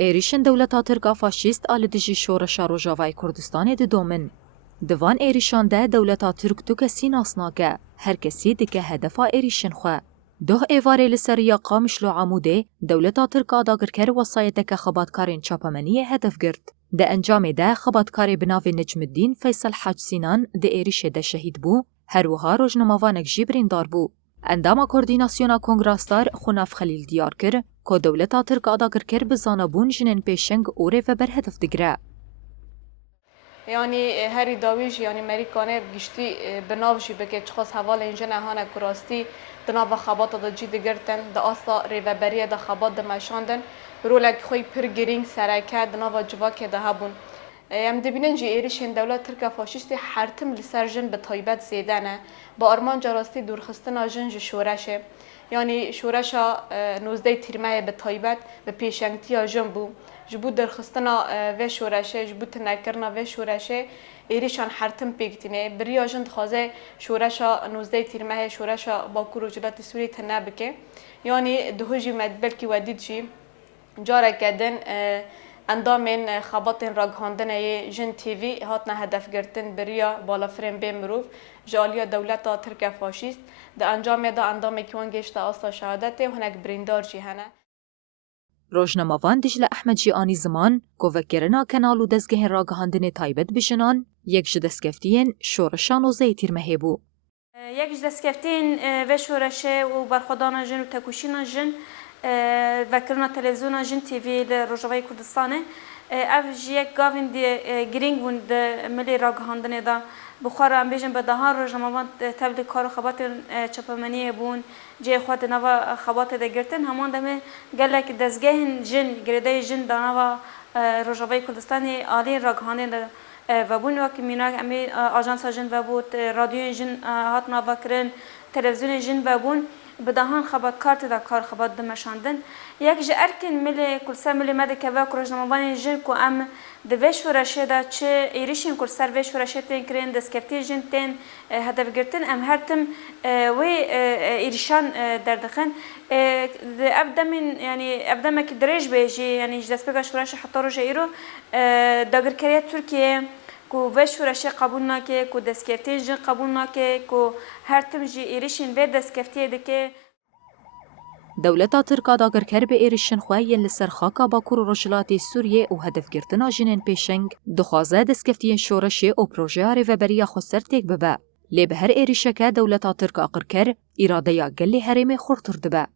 ایریشن دولتا ترکا فاشیست آل دجی شورشا روژاوای کردستان دومن. دوان ایریشان ده دولتا ترک تو کسی ناسناکه. هر کسی دکه هدفا ایریشن خواه. ده ایواره لسریا قامش لو عموده دولتا ترکا داگر کر وصایت که خباتکارین چاپمنی هدف گرد. ده انجام ده خباتکار بناو نجم الدین فیصل حاج سینان ده ایریش ده شهید بو، هر وها روزنامه‌وانک جبرین دار بو. اندام کوردیناسیونا کنگراستار خناف خلیل دیار کر که دولتا ترک داگر کر بزانبون جنن پیشنگ اوره و بر هدف دگره. یعنی هری داویج یعنی امریکانه گشتی بناوجی بگه چخواست حوال اینجا نهانه کراستی دناو خبات دا جی دگرتن دا اصلا ریوبریه دا خبات دا مشاندن رولک خوی پر گرینگ سرکه دناو جواکه دا هبون ام دبینن جی ایریشن دولت ترک فاشیستی حرتم لسر جن به طایبت زیدنه با آرمان جراستی دورخستنا جن شورشه یعنی شورشا 19 تیرمه به طایبت به پیشنگتی جن بو جبود درخستنا و شورشه جبود تنکرنا و شورشه ایریشان حرتم پیگتینه بری آجند خوازه شورشا 19 تیرمه شورشا باکور و جلات سوری تنبکه یعنی دهوجی مدبل کی ودید جی جاره کدن اندامین خباتین راگهاندن جن تیوی هاتنا هدف گرتن بریا بالا فریم بمروف جالیا دولتا ترک فاشیست ده انجام ده اندام کیوان گشته آسا شهادته هنک بریندار جی هنه روزنامه‌وان دجله احمد جیانی زمان کوفکرنا کانال و دزگه راگهاندن تایبت بجنان یک جدسکفتین شورشان و زیتیر مهبو. یک جدسکفتین و شورشه و برخودان جن و تکوشین جن و کرنا تلویزیون جن تیوی لروجاوای کردستانه اف جیک گاوین دی گرینگ وند ملی راگهاندن دا بخار ام بیشن به دهان روزنامه‌وان تبلیغ کار خبات چپمنی بون جه خود نوا خبات دگرتن همان دم گلک دزگه جن گریده جن دانوا روزاوای کردستانی عالی راگهاندن و بون وقت میناک امی آژانس جن و بود رادیو جن هات نوا کرن تلویزیون جن و بون بدهان خبات کارت دا کار خبات دمشاندن یک جه ارکن ملی کلسر ملی مدکه و روزنامه‌وان جن کو ام دوش ورشه دا چه ایریشن کلسر وش ورشه تین کرین دسکفتی جن تین هدف گرتن ام هرتم و ایریشان دردخن ابدمن یعنی ابدم که درج بیجی یعنی دست بگاش ورشه حتی روز ایرو داگر کریه ترکیه کو وش ورشه قبول نکه کو دسکفتی جن قبول نکه کو هرتم جی ایریشن و دسکفتی دکه دولتا ترکا داگر کر به ایریشن خواه لسر خاکا باکور روشلات سوریه و هدف گرتنا جنین پیشنگ دخوازه دسکفتین شورشه و پروژه ریوبریا خسر تیک ببه. لی به هر ایریشکه دولتا ترکا اقر کر اراده یا گلی هرمی خورتر دبه.